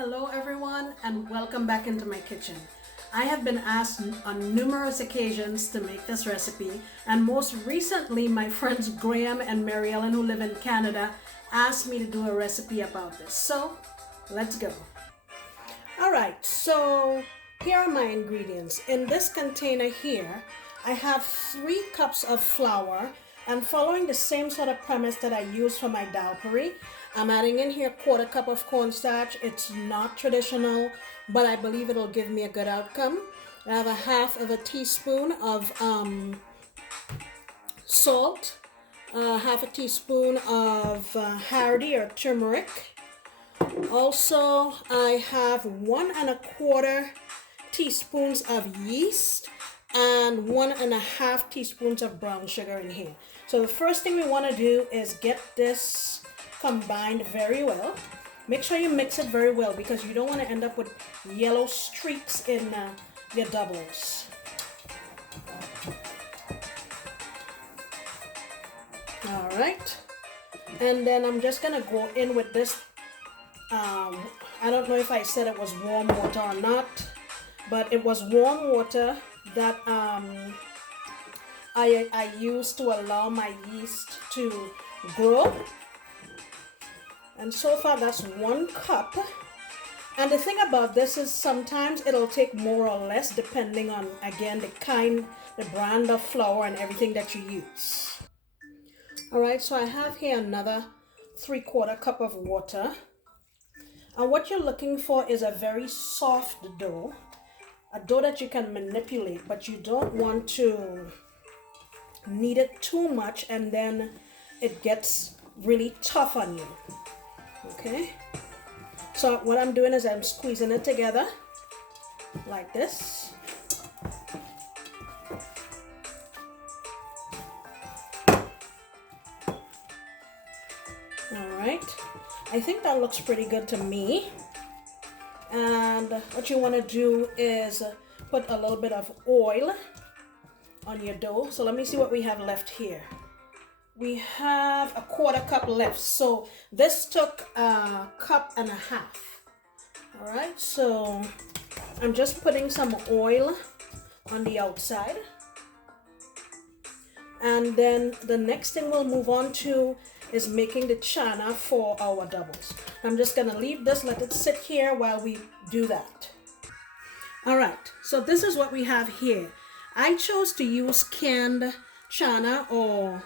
Hello everyone and welcome back into my kitchen. I have been asked on numerous occasions to make this recipe, and most recently my friends Graham and Mary Ellen, who live in Canada, asked me to do a recipe about this. So let's go. Alright, so here are my ingredients. In this container here I have 3 cups of flour, and following the same sort of premise that I use for my dhal curry, I'm adding in here 1/4 cup of cornstarch. It's not traditional, but I believe it'll give me a good outcome. I have 1/2 teaspoon of salt, 1/2 teaspoon of Hardi or turmeric. Also, I have 1 1/4 teaspoons of yeast and 1 1/2 teaspoons of brown sugar in here. So the first thing we want to do is get this combined very well. Make sure you mix it very well because you don't want to end up with yellow streaks in your doubles. All right, and then I'm just gonna go in with this. I don't know if I said it was warm water or not, but it was warm water that I used to allow my yeast to grow. And so far that's 1 cup. And the thing about this is sometimes it'll take more or less depending on, again, the brand of flour and everything that you use. All right, so I have here another 3/4 cup of water. And what you're looking for is a very soft dough, a dough that you can manipulate, but you don't want to knead it too much and then it gets really tough on you. Okay, so what I'm doing is I'm squeezing it together like this. All right, I think that looks pretty good to me. And what you want to do is put a little bit of oil on your dough. So let me see what we have left here. We have 1/4 cup left, so this took 1.5 cups. All right, so I'm just putting some oil on the outside, and then the next thing we'll move on to is making the channa for our doubles. I'm just gonna leave this, let it sit here while we do that. All right, so this is what we have here. I chose to use canned channa or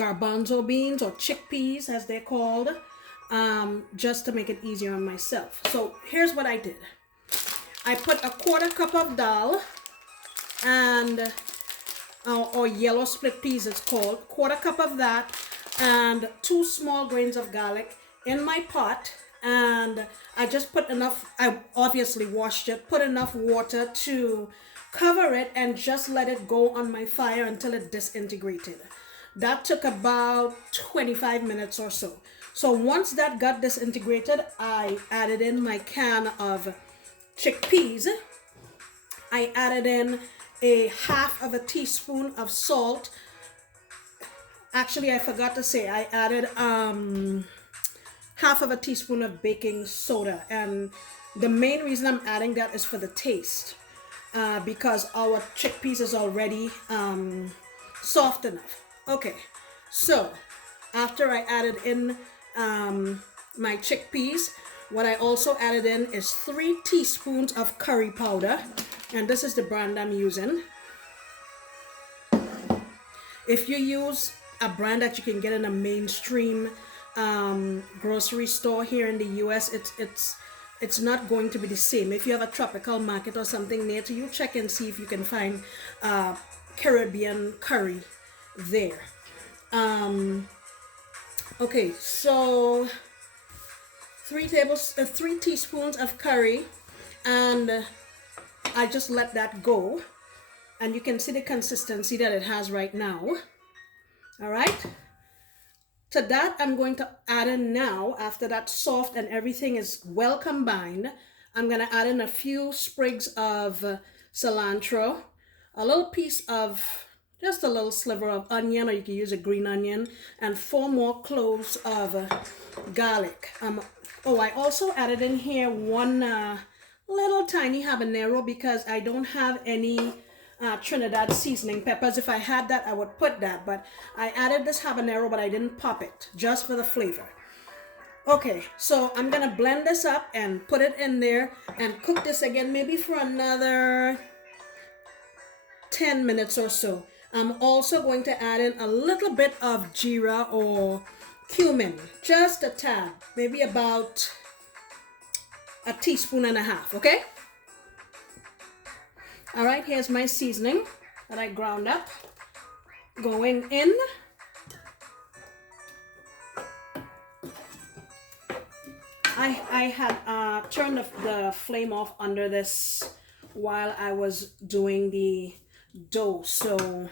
garbanzo beans or chickpeas as they're called, just to make it easier on myself. So here's what I did. I put 1/4 cup of dhal and or yellow split peas it's called, 1/4 cup of that, and 2 small grains of garlic in my pot, and I just put enough, I obviously washed it, put enough water to cover it and just let it go on my fire until it disintegrated. That took about 25 minutes or so. So once that got disintegrated, I added in my can of chickpeas. I added in 1/2 teaspoon of salt. Actually, I forgot to say, I added 1/2 teaspoon of baking soda. And the main reason I'm adding that is for the taste, because our chickpeas is already soft enough. Okay, so after I added in my chickpeas, what I also added in is 3 teaspoons of curry powder, and this is the brand I'm using. If you use a brand that you can get in a mainstream grocery store here in the US, it's not going to be the same. If you have a tropical market or something near to you, check and see if you can find Caribbean curry there. Okay, so 3 teaspoons of curry, and I just let that go, and you can see the consistency that it has right now. All right, to that I'm going to add in now, after that's soft and everything is well combined, I'm going to add in a few sprigs of cilantro, a little piece of, just a little sliver of onion, or you can use a green onion, and 4 more cloves of garlic. Oh, I also added in here one little tiny habanero because I don't have any Trinidad seasoning peppers. If I had that, I would put that, but I added this habanero, but I didn't pop it, just for the flavor. Okay, so I'm gonna blend this up and put it in there and cook this again, maybe for another 10 minutes or so. I'm also going to add in a little bit of geera or cumin, just a tad, maybe about a teaspoon and a half, okay? All right, here's my seasoning that I ground up, going in. I had turned the flame off under this while I was doing the dough, so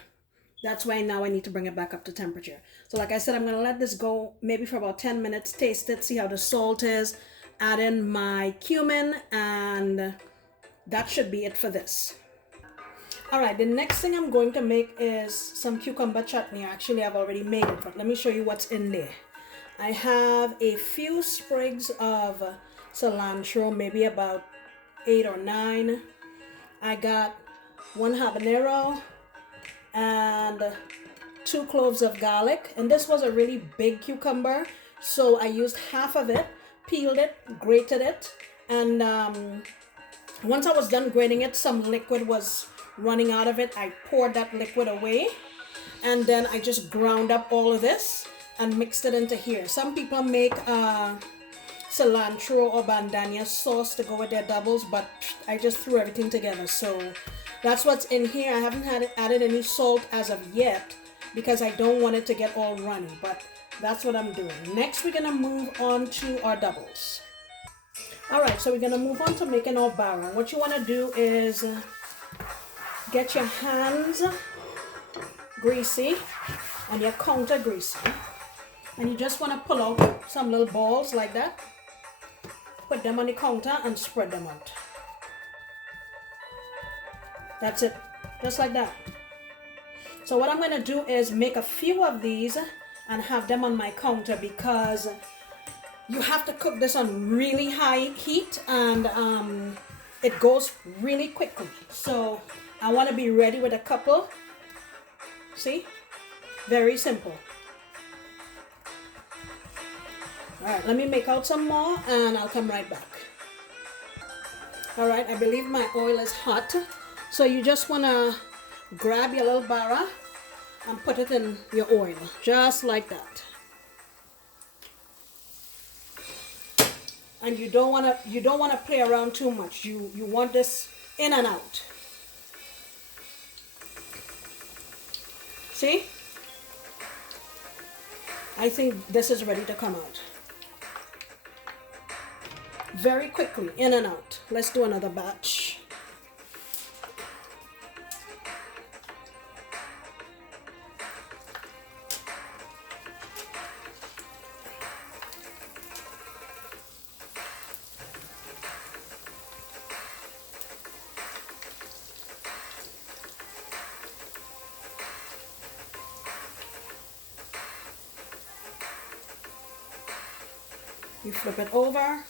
that's why now I need to bring it back up to temperature. So like I said, I'm gonna let this go maybe for about 10 minutes, taste it, see how the salt is, add in my cumin, and that should be it for this. All right, the next thing I'm going to make is some cucumber chutney. Actually, I've already made it, but let me show you what's in there. I have a few sprigs of cilantro, maybe about 8 or 9. I got 1 habanero and 2 cloves of garlic. And this was a really big cucumber, so I used half of it, peeled it, grated it, and once I was done grating it, some liquid was running out of it. I poured that liquid away, and then I just ground up all of this and mixed it into here. Some people make cilantro or bandana sauce to go with their doubles, but I just threw everything together. So that's what's in here. I haven't added any salt as of yet because I don't want it to get all runny, but that's what I'm doing. Next, we're gonna move on to our doubles. All right, so we're gonna move on to making our bara. What you wanna do is get your hands greasy and your counter greasy. And you just want to pull out some little balls like that. Put them on the counter and spread them out. That's it. Just like that. So what I'm going to do is make a few of these and have them on my counter because you have to cook this on really high heat and it goes really quickly. So I want to be ready with a couple. See? Very simple. All right, let me make out some more and I'll come right back. All right, I believe my oil is hot. So you just want to grab your little bara and put it in your oil, just like that. And you don't want to play around too much. You want this in and out. See? I think this is ready to come out. Very quickly, in and out. Let's do another batch. You flip it over.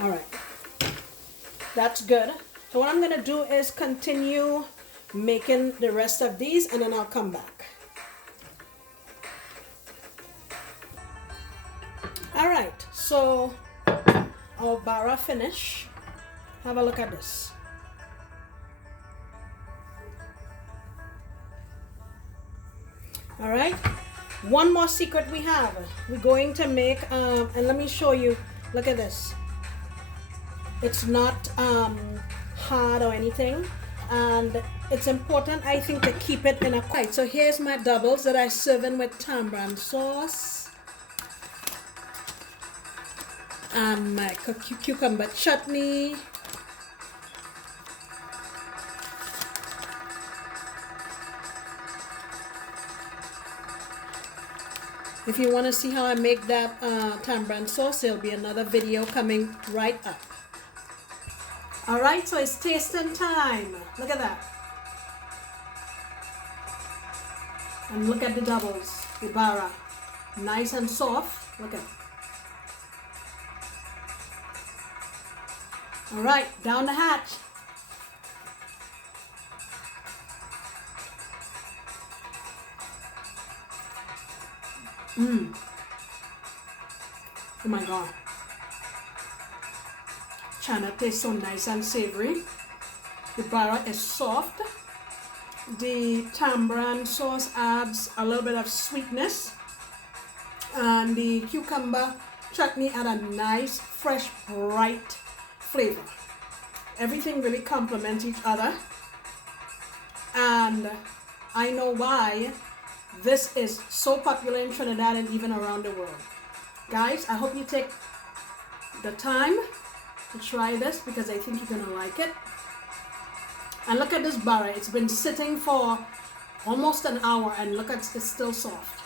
All right, that's good. So what I'm gonna do is continue making the rest of these and then I'll come back. All right, so our bara finish. Have a look at this. All right, one more secret we have. We're going to make, and let me show you, look at this. It's not hard or anything, and it's important, I think, to keep it in a quiet. So here's my doubles that I serve in with tamarind sauce, my cucumber chutney, if you want to see how I make that tamarind sauce, there'll be another video coming right up. All right, so it's tasting time. Look at that. And look at the doubles, the bara. Nice and soft. Look at it. All right, down the hatch. Oh my God. Channa tastes so nice and savory. The bara is soft. The tamarind sauce adds a little bit of sweetness. And the cucumber chutney add a nice, fresh, bright flavor. Everything really complements each other. And I know why this is so popular in Trinidad and even around the world. Guys, I hope you take the time to try this because I think you're gonna like it. And look at this bara. It's been sitting for almost an hour and look at it's still soft.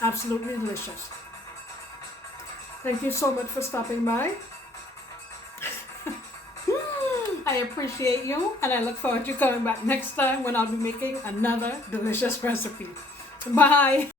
Absolutely delicious. Thank you so much for stopping by. I appreciate you and I look forward to coming back next time when I'll be making another delicious recipe. Bye.